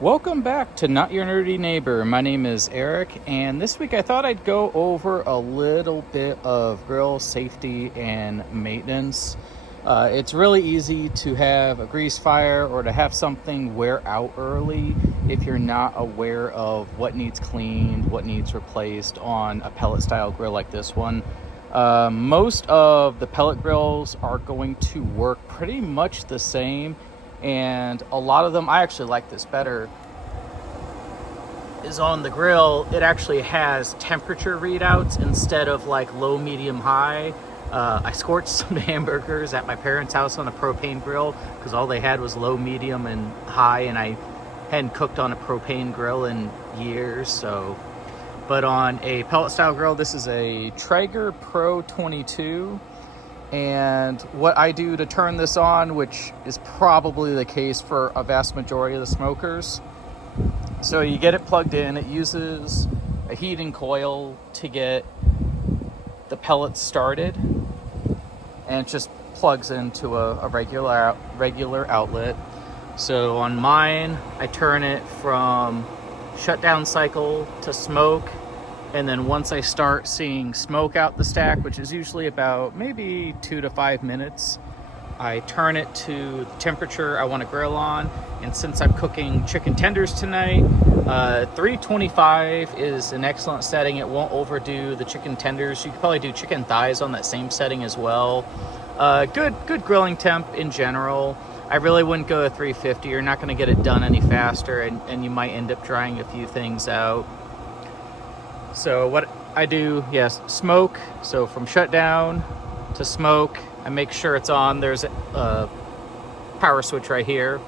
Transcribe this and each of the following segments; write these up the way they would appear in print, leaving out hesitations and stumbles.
Welcome back to Not Your Nerdy Neighbor. My name is Eric, and this week I thought I'd go over a little bit of grill safety and maintenance. It's really easy to have a grease fire or to have something wear out early if you're not aware of what needs cleaned, what needs replaced on a pellet style grill like this one. Most of the pellet grills are going to work pretty much the same, and a lot of them, I actually like this better, is on the grill. It actually has temperature readouts instead of like low, medium, high. I scorched some hamburgers at my parents' house on a propane grill because all they had was low, medium, and high, and I hadn't cooked on a propane grill in years. But on a pellet style grill, this is a Traeger Pro 22. And what I do to turn this on, which is probably the case for a vast majority of the smokers. So you get it plugged in. It uses a heating coil to get the pellets started. And it just plugs into a regular outlet. So on mine, I turn it from shutdown cycle to smoke. And then once I start seeing smoke out the stack, which is usually about maybe 2 to 5 minutes, I turn it to the temperature I want to grill on. And since I'm cooking chicken tenders tonight, 325 is an excellent setting. It won't overdo the chicken tenders. You could probably do chicken thighs on that same setting as well. Good grilling temp in general. I really wouldn't go to 350. You're not going to get it done any faster, and you might end up drying a few things out. So what I do, yes, smoke. So from shutdown to smoke, I make sure it's on. There's a power switch right here.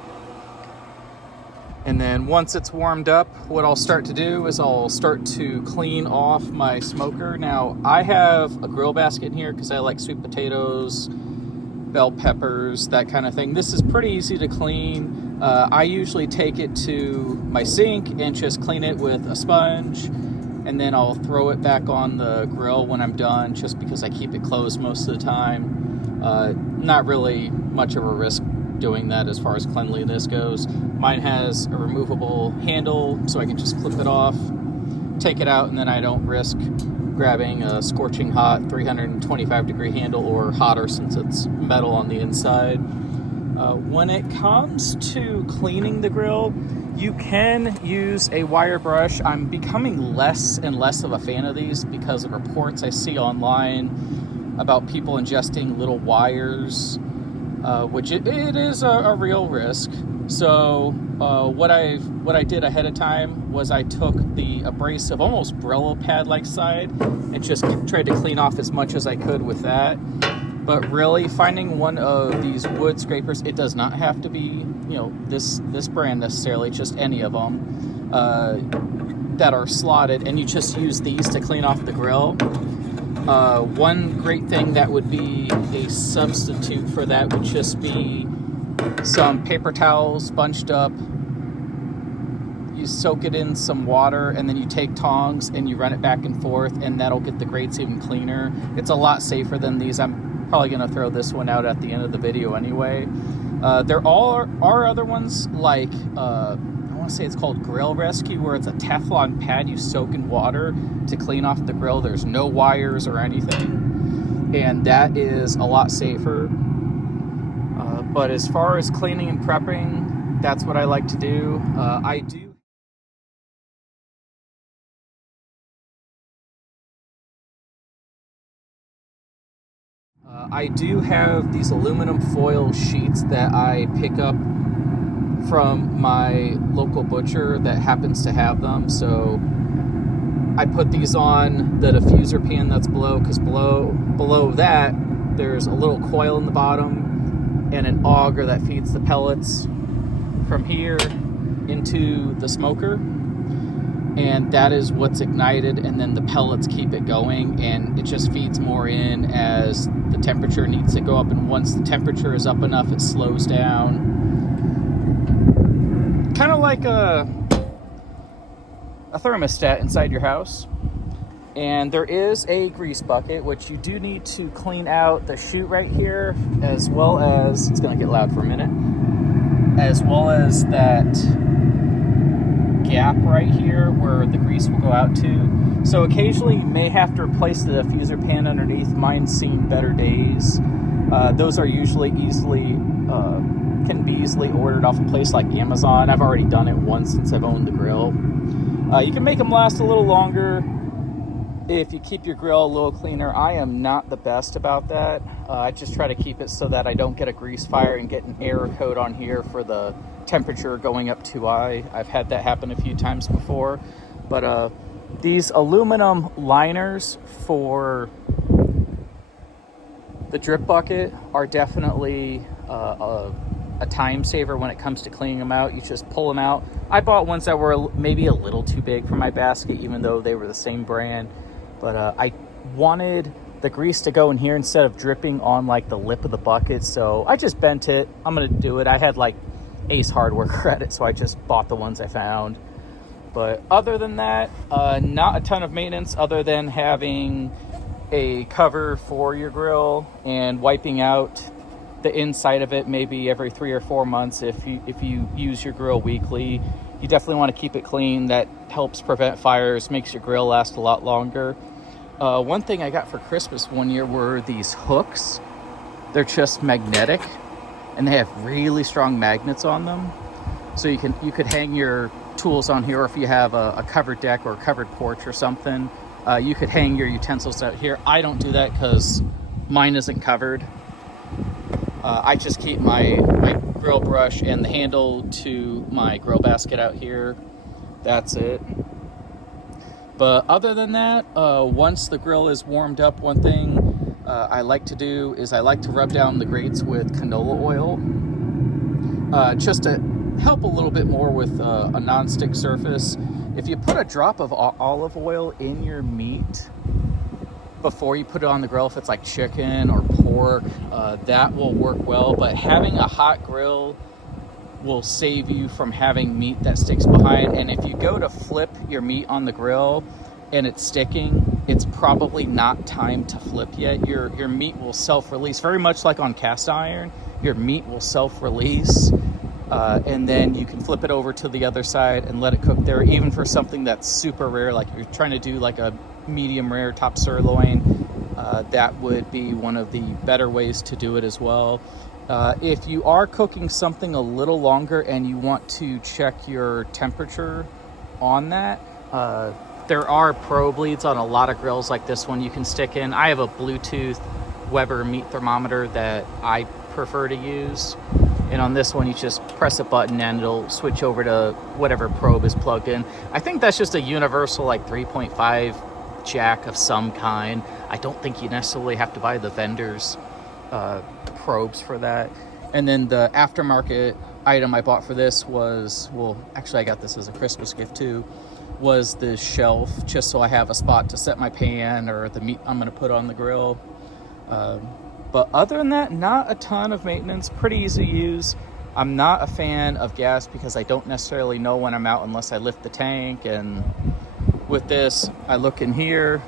And then once it's warmed up, what I'll start to do is I'll start to clean off my smoker. Now, I have a grill basket in here because I like sweet potatoes, bell peppers, that kind of thing. This is pretty easy to clean. I usually take it to my sink and just clean it with a sponge. And then I'll throw it back on the grill when I'm done, just because I keep it closed most of the time. Not really much of a risk doing that as far as cleanliness goes. Mine has a removable handle, so I can just clip it off, take it out, and then I don't risk grabbing a scorching hot 325 degree handle, or hotter since it's metal on the inside. When it comes to cleaning the grill, you can use a wire brush. I'm becoming less and less of a fan of these because of reports I see online about people ingesting little wires, which it is a real risk. So what I did ahead of time was I took the abrasive, almost Brillo pad-like side, and just tried to clean off as much as I could with that. But really, finding one of these wood scrapers, it does not have to be, this brand necessarily, just any of them that are slotted, and you just use these to clean off the grill. One great thing that would be a substitute for that would just be some paper towels bunched up. You soak it in some water, and then you take tongs and you run it back and forth, and that'll get the grates even cleaner. It's a lot safer than these. I'm probably going to throw this one out at the end of the video anyway. There are other ones like, I want to say it's called Grill Rescue, where it's a Teflon pad you soak in water to clean off the grill. There's no wires or anything, and that is a lot safer. But as far as cleaning and prepping, that's what I like to do. I do have these aluminum foil sheets that I pick up from my local butcher that happens to have them. So I put these on the diffuser pan that's below, because below that there's a little coil in the bottom and an auger that feeds the pellets from here into the smoker. And that is what's ignited, and then the pellets keep it going, and it just feeds more in as the temperature needs to go up. And once the temperature is up enough, it slows down. Kind of like a thermostat inside your house. And there is a grease bucket, which you do need to clean out the chute right here, as well as, it's going to get loud for a minute, as well as that gap right here where the grease will go out to. So occasionally you may have to replace the diffuser pan underneath. Mine's seen better days. Those are usually can be easily ordered off a place like Amazon. I've already done it once since I've owned the grill. You can make them last a little longer if you keep your grill a little cleaner. I am not the best about that. I just try to keep it so that I don't get a grease fire and get an error code on here for the temperature going up too high. I've had that happen a few times before. But these aluminum liners for the drip bucket are definitely a time saver when it comes to cleaning them out. You just pull them out. I bought ones that were maybe a little too big for my basket, even though they were the same brand. But I wanted the grease to go in here instead of dripping on like the lip of the bucket, so I just bent it. I'm gonna do it. I had like Ace Hardware credit, so I just bought the ones I found. But other than that, not a ton of maintenance other than having a cover for your grill and wiping out the inside of it maybe every 3 or 4 months. If you use your grill weekly, you definitely want to keep it clean. That helps prevent fires, makes your grill last a lot longer. One thing I got for Christmas one year were these hooks. They're just magnetic and they have really strong magnets on them, so you could hang your tools on here, or if you have a covered deck or a covered porch or something, you could hang your utensils out here. I don't do that because mine isn't covered. I just keep my grill brush and the handle to my grill basket out here. That's it. But other than that, once the grill is warmed up, one thing I like to do is I like to rub down the grates with canola oil, just to help a little bit more with a non-stick surface. If you put a drop of olive oil in your meat before you put it on the grill, if it's like chicken or pork, that will work well. But having a hot grill will save you from having meat that sticks behind. And if you go to flip your meat on the grill and it's sticking, it's probably not time to flip yet. Your meat will self-release, very much like on cast iron. Your meat will self-release, and then you can flip it over to the other side and let it cook there. Even for something that's super rare, like if you're trying to do like a medium rare top sirloin, that would be one of the better ways to do it as well. If you are cooking something a little longer and you want to check your temperature on that, there are probe leads on a lot of grills like this one you can stick in. I have a Bluetooth Weber meat thermometer that I prefer to use. And on this one, you just press a button and it'll switch over to whatever probe is plugged in. I think that's just a universal like 3.5 jack of some kind. I don't think you necessarily have to buy the vendor's probes for that. And then the aftermarket item I bought for this was, well, actually I got this as a Christmas gift too, was the shelf, just so I have a spot to set my pan or the meat I'm going to put on the grill. But other than that, not a ton of maintenance, pretty easy to use. I'm not a fan of gas because I don't necessarily know when I'm out unless I lift the tank. And with this, I look in here,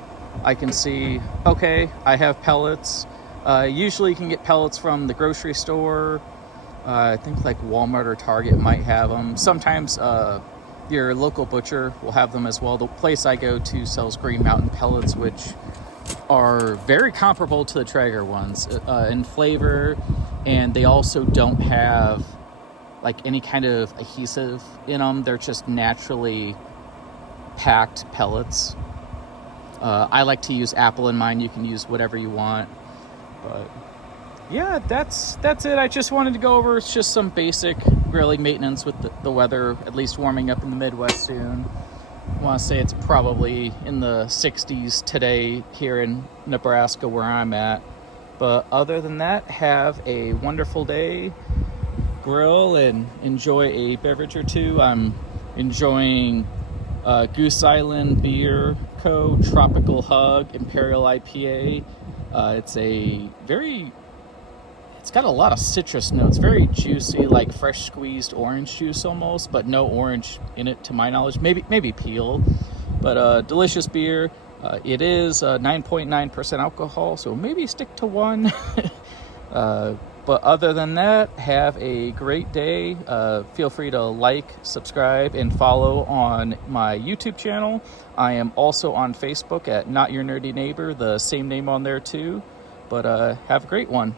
I can see, okay, I have pellets. Usually you can get pellets from the grocery store. I think like Walmart or Target might have them. Sometimes your local butcher will have them as well. The place I go to sells Green Mountain pellets, which are very comparable to the Traeger ones in flavor, and they also don't have like any kind of adhesive in them. They're just naturally packed pellets. I like to use apple in mine. You can use whatever you want, but yeah, that's it. I just wanted to go over just some basic grilling maintenance with the weather at least warming up in the Midwest soon. I want to say it's probably in the 60s today here in Nebraska where I'm at. But other than that, have a wonderful day. Grill and enjoy a beverage or two. I'm enjoying Goose Island Beer Co. Tropical Hug Imperial IPA. It's got a lot of citrus notes, very juicy, like fresh squeezed orange juice almost, but no orange in it to my knowledge. Maybe peel, but delicious beer. It is 9.9% alcohol, so maybe stick to one. But other than that, have a great day. Feel free to like, subscribe, and follow on my YouTube channel. I am also on Facebook at Not Your Nerdy Neighbor, the same name on there too. But have a great one.